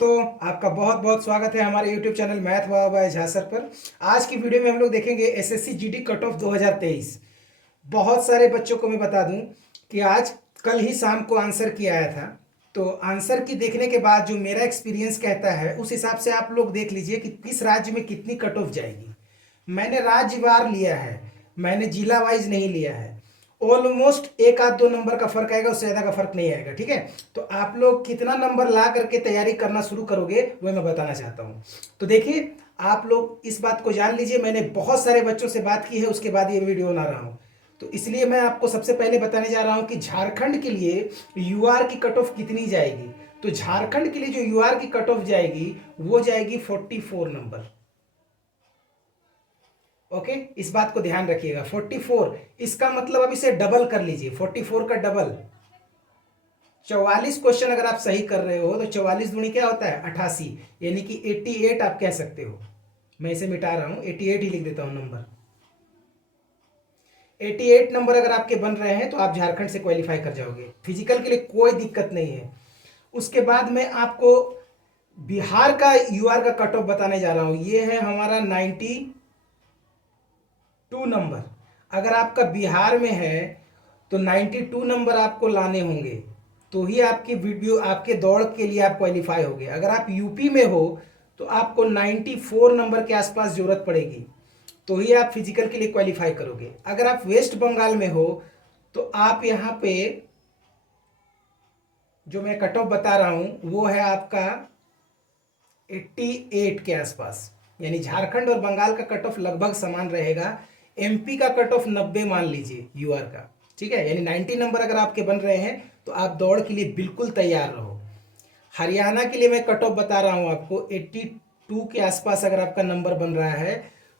दोस्तों, आपका बहुत बहुत स्वागत है हमारे YouTube चैनल मैथ बाबा झा सर पर। आज की वीडियो में हम लोग देखेंगे एसएससी जीडी कट ऑफ 2023। बहुत सारे बच्चों को मैं बता दूं कि आज कल ही शाम को आंसर की आया था। तो आंसर की देखने के बाद जो मेरा एक्सपीरियंस कहता है उस हिसाब से आप लोग देख लीजिए कि किस राज्य में कितनी कट ऑफ जाएगी। मैंने राज्यवार लिया है, मैंने जिला वाइज नहीं लिया है। ऑलमोस्ट एक आध दो नंबर का फर्क आएगा, उससे ज़्यादा का फर्क नहीं आएगा। ठीक है, तो आप लोग कितना नंबर ला करके तैयारी करना शुरू करोगे वो मैं बताना चाहता हूँ। तो देखिए, आप लोग इस बात को जान लीजिए, मैंने बहुत सारे बच्चों से बात की है, उसके बाद ये वीडियो बना रहा हूँ। तो इसलिए मैं आपको सबसे पहले बताने जा रहा हूँ कि झारखंड के लिए यूआर की कट ऑफ कितनी जाएगी। तो झारखंड के लिए जो यूआर की कट ऑफ जाएगी वो जाएगी 44 नंबर। ओके, इस बात को ध्यान रखिएगा। 44 इसका मतलब अब इसे डबल कर लीजिए, 44 का डबल 44 क्वेश्चन अगर आप सही कर रहे हो तो 44 दूनी क्या होता है 88, यानी कि 88 आप कह सकते हो। मैं इसे मिटा रहा हूं, 88 ही लिख देता हूं नंबर। 88 नंबर अगर आपके बन रहे हैं तो आप झारखंड से क्वालिफाई कर जाओगे, फिजिकल के लिए कोई दिक्कत नहीं है। उसके बाद मैं आपको बिहार का यूआर का कट ऑफ बताने जा रहा हूं। ये है हमारा 92 नंबर। अगर आपका बिहार में है तो 92 नंबर आपको लाने होंगे, तो ही आपकी वीडियो आपके दौड़ के लिए आप क्वालिफाई होगे। अगर आप यूपी में हो तो आपको 94 नंबर के आसपास जरूरत पड़ेगी, तो ही आप फिजिकल के लिए क्वालिफाई करोगे। अगर आप वेस्ट बंगाल में हो तो आप यहाँ पे जो मैं कट ऑफ बता रहा हूँ वो है आपका 88 के आसपास, यानी झारखंड और बंगाल का कट ऑफ लगभग समान रहेगा। एमपी का कट ऑफ 90 मान लीजिए यूआर का। ठीक है, यानी 90 नंबर अगर आपके बन रहे हैं तो आप दौड़ के लिए बिल्कुल तैयार रहो। हरियाणा के लिए मैं कट ऑफ बता रहा हूं आपको, 82 के आसपास अगर आपका नंबर बन रहा है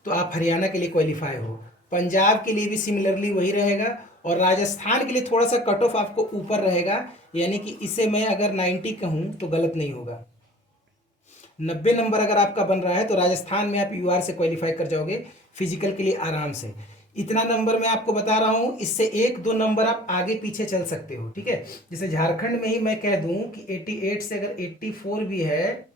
तो आप हरियाणा के लिए क्वालिफाई हो। पंजाब के लिए भी सिमिलरली वही रहेगा, और राजस्थान के लिए थोड़ा सा कट ऑफ आपको ऊपर रहेगा, यानी कि इसे मैं अगर 90 कहूँ तो गलत नहीं होगा। 90 नंबर अगर आपका बन रहा है तो राजस्थान में आप यूआर से क्वालिफाई कर जाओगे फिजिकल के लिए आराम से। इतना नंबर मैं आपको बता रहा हूं, इससे एक दो नंबर आप आगे पीछे चल सकते हो। ठीक है, जैसे झारखंड में ही मैं कह दूं कि 88 से अगर 84 भी है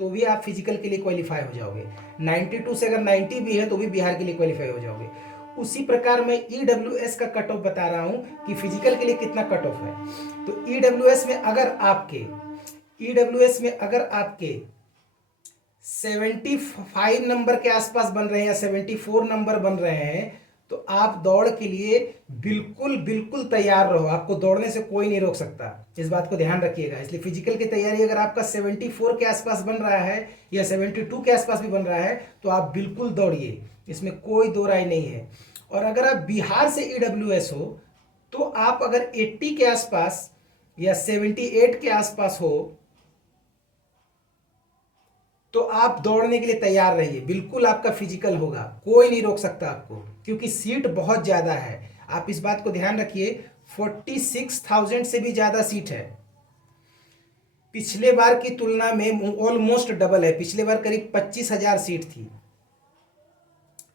तो भी आप फिजिकल के लिए क्वालिफाई हो जाओगे। 92 से अगर 90 भी है तो भी बिहार के लिए क्वालिफाई हो जाओगे। उसी प्रकार मैं ईडब्ल्यूएस का कट ऑफ बता रहा हूं कि फिजिकल के लिए कितना कट ऑफ है। तो ईडब्ल्यूएस में अगर आपके 75 नंबर के आसपास बन रहे हैं या 74 नंबर बन रहे हैं तो आप दौड़ के लिए बिल्कुल बिल्कुल तैयार रहो। आपको दौड़ने से कोई नहीं रोक सकता, इस बात को ध्यान रखिएगा। इसलिए फिजिकल की तैयारी अगर आपका 74 के आसपास बन रहा है या 72 के आसपास भी बन रहा है तो आप बिल्कुल दौड़िए, इसमें कोई दो राय नहीं है। और अगर आप बिहार से ईडब्ल्यूएस हो तो आप अगर 80 के आसपास या 78 के आसपास हो तो आप दौड़ने के लिए तैयार रहिए, बिल्कुल आपका फिजिकल होगा, कोई नहीं रोक सकता आपको, क्योंकि सीट बहुत ज़्यादा है। आप इस बात को ध्यान रखिए, 46,000 से भी ज़्यादा सीट है। पिछले बार की तुलना में ऑलमोस्ट डबल है, पिछले बार करीब 25,000 सीट थी।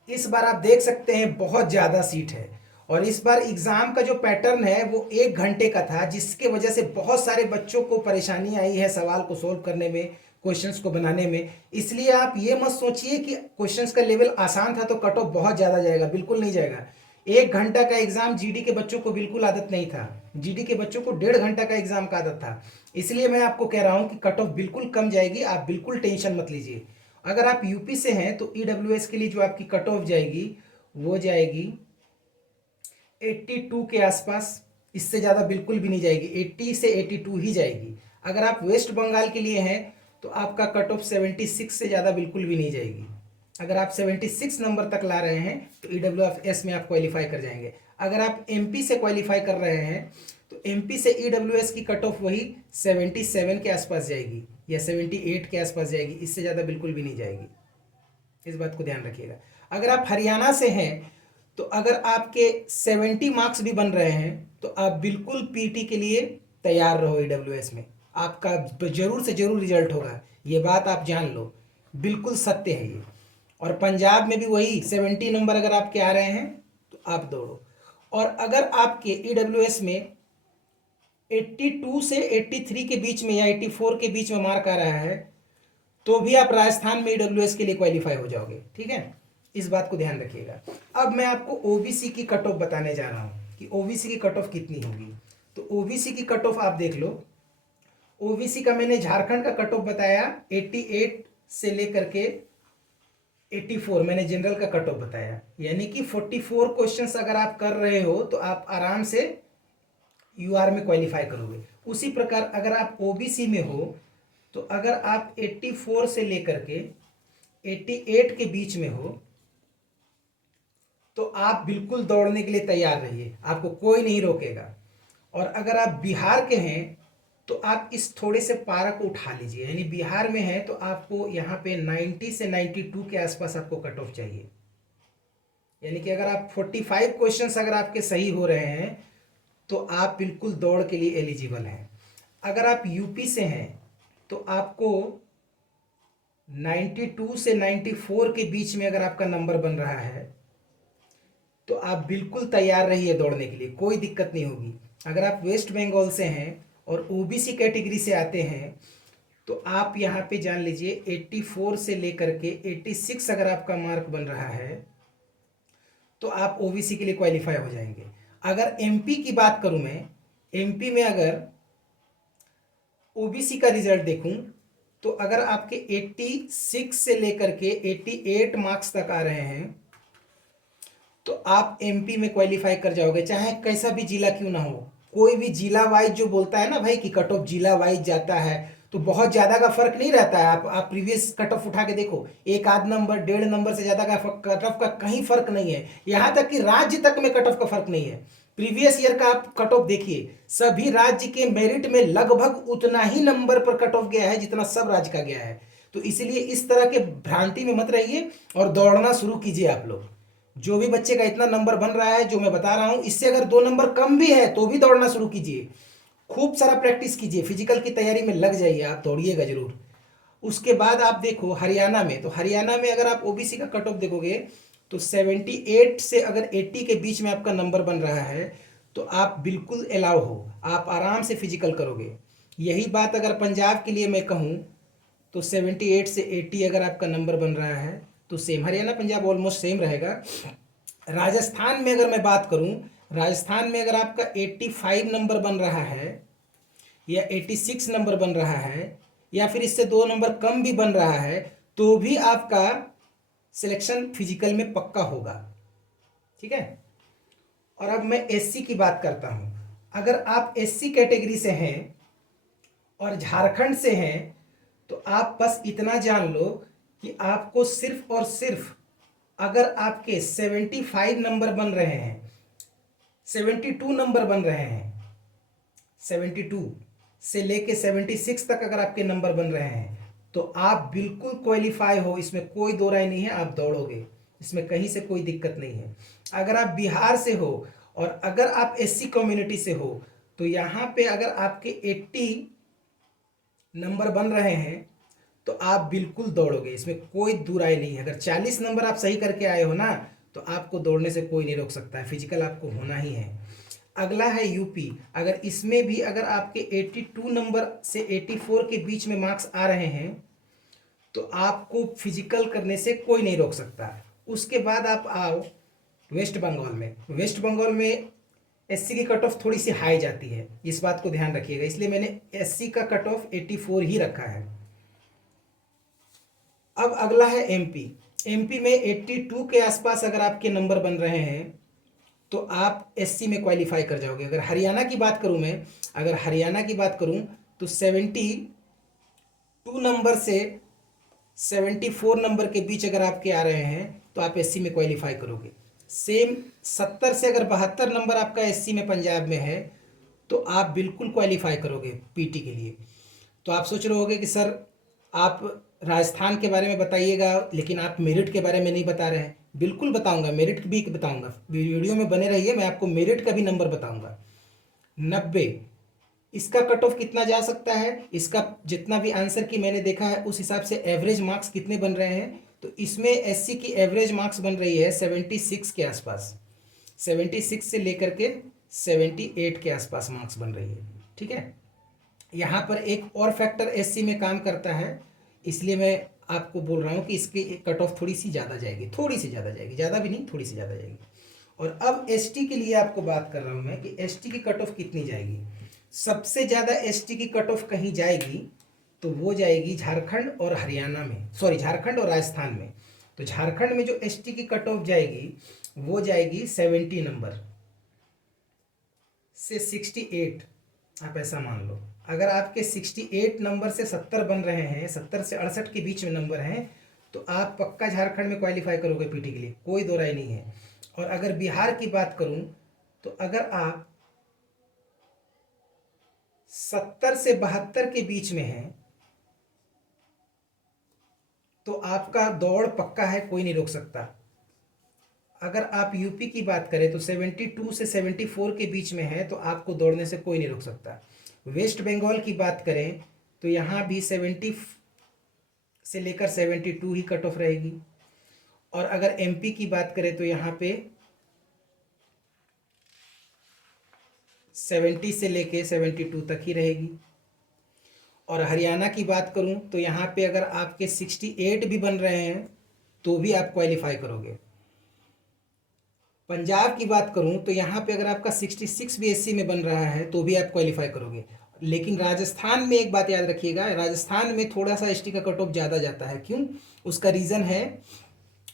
इस बार आप देख सकते हैं बहुत ज़्यादा सीट है। और इस बार एग्ज़ाम का जो पैटर्न है वो 1 घंटे का था, जिसके वजह से बहुत सारे बच्चों को परेशानी आई है सवाल को सोल्व करने में, क्वेश्चंस को बनाने में। इसलिए आप ये मत सोचिए कि क्वेश्चंस का लेवल आसान था तो कट ऑफ बहुत ज़्यादा जाएगा, बिल्कुल नहीं जाएगा। 1 घंटा का एग्ज़ाम जीडी के बच्चों को बिल्कुल आदत नहीं था, जीडी के बच्चों को 1.5 घंटा का एग्ज़ाम का आदत था। इसलिए मैं आपको कह रहा हूँ कि कट ऑफ बिल्कुल कम जाएगी, आप बिल्कुल टेंशन मत लीजिए। अगर आप यूपी से हैं तो ईडब्ल्यूएस के लिए जो आपकी कट ऑफ जाएगी वो जाएगी 82 के आसपास, इससे ज़्यादा बिल्कुल भी नहीं जाएगी, 80 से 82 ही जाएगी। अगर आप वेस्ट बंगाल के लिए हैं तो आपका कट ऑफ 76 से ज़्यादा बिल्कुल भी नहीं जाएगी। अगर आप 76 नंबर तक ला रहे हैं तो ईडब्ल्यूएस में आप क्वालिफाई कर जाएंगे। अगर आप एमपी से क्वालिफाई कर रहे हैं तो एमपी से ईडब्ल्यूएस की कट ऑफ वही 77 के आसपास जाएगी या 78 के आसपास जाएगी, इससे ज़्यादा बिल्कुल भी नहीं जाएगी, इस बात को ध्यान रखिएगा। अगर आप हरियाणा से हैं तो अगर आपके 70 मार्क्स भी बन रहे हैं तो आप बिल्कुल पीटी के लिए तैयार रहो। ईडब्ल्यूएस में आपका जरूर से जरूर रिजल्ट होगा, ये बात आप जान लो, बिल्कुल सत्य है ये। और पंजाब में भी वही 70 नंबर अगर आपके आ रहे हैं तो आप दौड़ो। और अगर आपके ईडब्ल्यूएस में 82 से 83 के बीच में या 84 के बीच में मार्क आ रहा है तो भी आप राजस्थान में ईडब्ल्यूएस के लिए क्वालिफाई हो जाओगे। ठीक है, इस बात को ध्यान रखिएगा। अब मैं आपको ओबीसी की कट ऑफ बताने जा रहा हूँ कि ओबीसी की कट ऑफ कितनी होगी। तो ओबीसी की कट ऑफ आप देख लो। ओबीसी का मैंने झारखंड का कट ऑफ बताया 88 से लेकर के 84, मैंने जनरल का कट ऑफ बताया, यानी कि 44 क्वेश्चंस अगर आप कर रहे हो तो आप आराम से यूआर में क्वालिफाई करोगे। उसी प्रकार अगर आप ओबीसी में हो तो अगर आप 84 से लेकर के 88 के बीच में हो तो आप बिल्कुल दौड़ने के लिए तैयार रहिए, आपको कोई नहीं रोकेगा। और अगर आप बिहार के हैं तो आप इस थोड़े से पारा को उठा लीजिए, यानी बिहार में है तो आपको यहाँ पे 90 से 92 के आसपास आपको कट ऑफ चाहिए। यानी कि अगर आप 45 क्वेश्चंस अगर आपके सही हो रहे हैं तो आप बिल्कुल दौड़ के लिए एलिजिबल हैं। अगर आप यूपी से हैं तो आपको 92 से 94 के बीच में अगर आपका नंबर बन रहा है तो आप बिल्कुल तैयार रहिए दौड़ने के लिए, कोई दिक्कत नहीं होगी। अगर आप वेस्ट बंगाल से हैं और ओबीसी कैटेगरी से आते हैं तो आप यहाँ पे जान लीजिए 84 से लेकर के 86 अगर आपका मार्क बन रहा है तो आप ओबीसी के लिए क्वालिफाई हो जाएंगे। अगर एमपी की बात करूं मैं, एमपी में अगर ओबीसी का रिजल्ट देखूं तो अगर आपके 86 से लेकर के 88 मार्क्स तक आ रहे हैं तो आप एमपी में क्वालिफाई कर जाओगे, चाहे कैसा भी जिला क्यों ना हो। कोई भी जिला वाइज जो बोलता है ना भाई कि कट ऑफ जिला वाइज जाता है तो बहुत ज़्यादा का फर्क नहीं रहता है। आप प्रीवियस कट ऑफ उठा के देखो, एक आध नंबर 1.5 नंबर से ज़्यादा का कट ऑफ का कहीं फर्क नहीं है। यहाँ तक कि राज्य तक में कट ऑफ का फर्क नहीं है। प्रीवियस ईयर का आप कट ऑफ देखिए, सभी राज्य के मेरिट में लगभग उतना ही नंबर पर कट ऑफ गया है जितना सब राज्य का गया है। तो इसलिए इस तरह के भ्रांति में मत रहिए और दौड़ना शुरू कीजिए। आप लोग जो भी बच्चे का इतना नंबर बन रहा है जो मैं बता रहा हूं, इससे अगर 2 नंबर कम भी है तो भी दौड़ना शुरू कीजिए। खूब सारा प्रैक्टिस कीजिए, फिजिकल की तैयारी में लग जाइए, आप दौड़िएगा जरूर। उसके बाद आप देखो हरियाणा में, तो हरियाणा में अगर आप ओबीसी का कट ऑफ देखोगे तो 78 से अगर 80 के बीच में आपका नंबर बन रहा है तो आप बिल्कुल अलाउ हो, आप आराम से फिजिकल करोगे। यही बात अगर पंजाब के लिए मैं कहूँ तो 78 से 80 अगर आपका नंबर बन रहा है तो same, Haryana Punjab almost same रहेगा। राजस्थान में अगर मैं बात करूं, राजस्थान में अगर आपका 85 नंबर बन रहा है या 86 नंबर बन रहा है या फिर इससे 2 नंबर कम भी बन रहा है तो भी आपका सिलेक्शन फिजिकल में पक्का होगा। ठीक है, और अब मैं एससी की बात करता हूं। अगर आप एससी कैटेगरी से हैं और झारखंड से हैं तो आप बस इतना जान लो कि आपको सिर्फ और सिर्फ अगर आपके 75 नंबर बन रहे हैं, 72 नंबर बन रहे हैं, 72 से लेके 76 तक अगर आपके नंबर बन रहे हैं तो आप बिल्कुल क्वालिफाई हो, इसमें कोई दो राय नहीं है, आप दौड़ोगे, इसमें कहीं से कोई दिक्कत नहीं है। अगर आप बिहार से हो और अगर आप एससी कम्युनिटी से हो तो यहाँ पे अगर आपके 80 नंबर बन रहे हैं तो आप बिल्कुल दौड़ोगे, इसमें कोई दुराई नहीं है। अगर 40 नंबर आप सही करके आए हो ना तो आपको दौड़ने से कोई नहीं रोक सकता है, फिजिकल आपको होना ही है। अगला है यूपी, अगर इसमें भी अगर आपके 82 नंबर से 84 के बीच में मार्क्स आ रहे हैं तो आपको फिजिकल करने से कोई नहीं रोक सकता। उसके बाद आप आओ वेस्ट बंगाल में। वेस्ट बंगाल में एससी की कट ऑफ थोड़ी सी हाई जाती है, इस बात को ध्यान रखिएगा, इसलिए मैंने एससी का कट ऑफ 84 ही रखा है। अब अगला है एमपी। एमपी में 82 के आसपास अगर आपके नंबर बन रहे हैं तो आप एससी में क्वालिफाई कर जाओगे। अगर हरियाणा की बात करूं मैं, अगर हरियाणा की बात करूं तो 72 नंबर से 74 नंबर के बीच अगर आपके आ रहे हैं तो आप एससी में क्वालिफाई करोगे। सेम 70 से अगर 72 नंबर आपका एससी में पंजाब में है तो आप बिल्कुल क्वालिफाई करोगे पीटी के लिए। तो आप सोच रहे होगे कि सर आप राजस्थान के बारे में बताइएगा लेकिन आप मेरिट के बारे में नहीं बता रहे हैं। बिल्कुल बताऊंगा, मेरिट भी बताऊंगा, वीडियो में बने रहिए, मैं आपको मेरिट का भी नंबर बताऊंगा। 90 इसका कट ऑफ कितना जा सकता है, इसका जितना भी आंसर की मैंने देखा है उस हिसाब से एवरेज मार्क्स कितने बन रहे हैं तो इसमें एससी की एवरेज मार्क्स बन रही है 76 के आसपास, 76 से लेकर के 78 के आसपास मार्क्स बन रही है। ठीक है। यहाँ पर एक और फैक्टर एससी में काम करता है, इसलिए मैं आपको बोल रहा हूँ कि इसकी कट ऑफ थोड़ी सी ज़्यादा जाएगी, थोड़ी सी ज़्यादा जाएगी, ज़्यादा भी नहीं, थोड़ी सी ज़्यादा जाएगी। और अब एसटी के लिए आपको बात कर रहा हूँ मैं कि एसटी की कट ऑफ कितनी जाएगी। सबसे ज़्यादा एसटी की कट ऑफ कहीं जाएगी तो वो जाएगी झारखंड और हरियाणा में, सॉरी झारखंड और राजस्थान में। तो झारखंड में जो एसटी की कट ऑफ जाएगी वो जाएगी 70 नंबर से 68, आप ऐसा मान लो। अगर आपके 68 नंबर से 70 बन रहे हैं, 70 से 68 के बीच में नंबर हैं, तो आप पक्का झारखंड में क्वालिफाई करोगे पीटी के लिए, कोई दो राय नहीं है। और अगर बिहार की बात करूं तो अगर आप 70 से 72 के बीच में हैं तो आपका दौड़ पक्का है, कोई नहीं रोक सकता। अगर आप यूपी की बात करें तो 72 से 74 के बीच में है तो आपको दौड़ने से कोई नहीं रोक सकता। वेस्ट बंगाल की बात करें तो यहाँ भी 70 से लेकर 72 ही कट ऑफ रहेगी। और अगर एमपी की बात करें तो यहाँ पे 70 से लेके 72 तक ही रहेगी। और हरियाणा की बात करूं तो यहाँ पे अगर आपके 68 भी बन रहे हैं तो भी आप क्वालिफाई करोगे। पंजाब की बात करूं तो यहाँ पे अगर आपका 66 भी एससी में बन रहा है तो भी आप क्वालिफाई करोगे। लेकिन राजस्थान में एक बात याद रखिएगा, राजस्थान में थोड़ा सा एसटी का कट ऑफ ज़्यादा जाता है। क्यों? उसका रीज़न है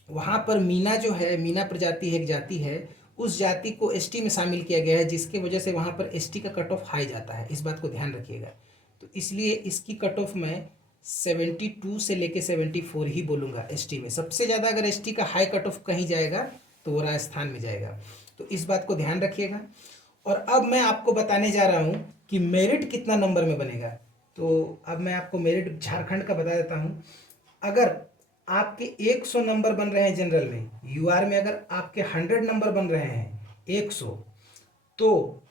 वहाँ पर मीना जो है, मीना प्रजाति है, एक जाति है, उस जाति को एसटी में शामिल किया गया है, जिसकी वजह से वहाँ पर एसटी का कट ऑफ हाई जाता है। इस बात को ध्यान रखिएगा। तो इसलिए इसकी कट ऑफ मैं 72 से लेके 74 ही बोलूँगा एसटी में। सबसे ज़्यादा अगर एसटी का हाई कट ऑफ कहीं जाएगा तो वो राजस्थान में जाएगा। तो इस बात को ध्यान रखिएगा। और अब मैं आपको बताने जा रहा हूँ कि मेरिट कितना नंबर में बनेगा। तो अब मैं आपको मेरिट झारखंड का बता देता हूँ। अगर आपके 100 नंबर बन रहे हैं जनरल में, यूआर में अगर आपके 100 नंबर बन रहे हैं 100, तो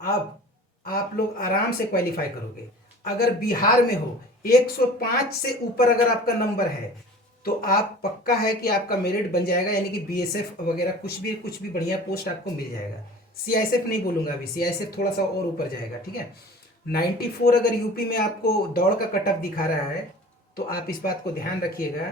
अब आप लोग आराम से क्वालिफाई करोगे। अगर बिहार में हो 105 से ऊपर अगर आपका नंबर है तो आप पक्का है कि आपका मेरिट बन जाएगा, यानी कि बीएसएफ वगैरह कुछ भी बढ़िया पोस्ट आपको मिल जाएगा। सीआईएसएफ नहीं बोलूँगा अभी, सीआईएसएफ थोड़ा सा और ऊपर जाएगा, ठीक है। 94 अगर यूपी में आपको दौड़ का कट ऑफ दिखा रहा है तो आप इस बात को ध्यान रखिएगा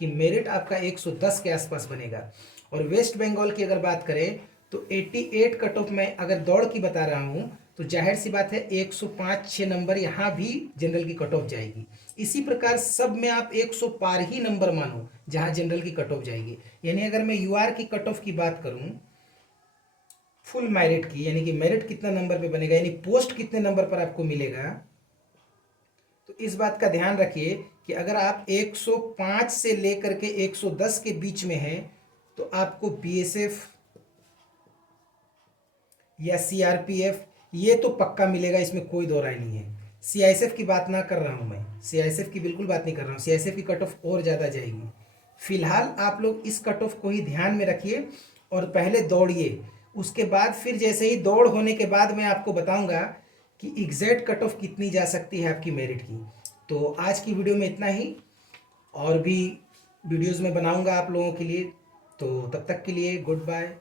कि मेरिट आपका 110 के आसपास बनेगा। और वेस्ट बंगाल की अगर बात करें तो 88 कट ऑफ में अगर दौड़ की बता रहा हूँ तो जाहिर सी बात है 105-6 नंबर यहाँ भी जनरल की कट ऑफ जाएगी। इसी प्रकार सब में आप 100 पार ही नंबर मानो जहाँ जनरल की कट ऑफ जाएगी। यानी अगर मैं यूआर की कट ऑफ की बात करूँ फुल मेरिट की, यानी कि मेरिट कितना नंबर पे बनेगा, यानी पोस्ट कितने नंबर पर आपको मिलेगा, तो इस बात का ध्यान रखिए कि अगर आप 105 से लेकर के 110 के बीच में हैं तो आपको बीएसएफ या सीआरपीएफ ये तो पक्का मिलेगा, इसमें कोई दो राय नहीं है। सीआईएसएफ की बात ना कर रहा हूँ मैं, सीआईएसएफ की बिल्कुल बात नहीं कर रहा हूँ। सीआईएसएफ की कट ऑफ और ज़्यादा जाएगी। फिलहाल आप लोग इस कट ऑफ को ही ध्यान में रखिए और पहले दौड़िए। उसके बाद फिर जैसे ही दौड़ होने के बाद मैं आपको बताऊंगा कि एग्जैक्ट कट ऑफ कितनी जा सकती है आपकी मेरिट की। तो आज की वीडियो में इतना ही, और भी वीडियोज़ में बनाऊंगा आप लोगों के लिए। तो तब तक के लिए गुड बाय।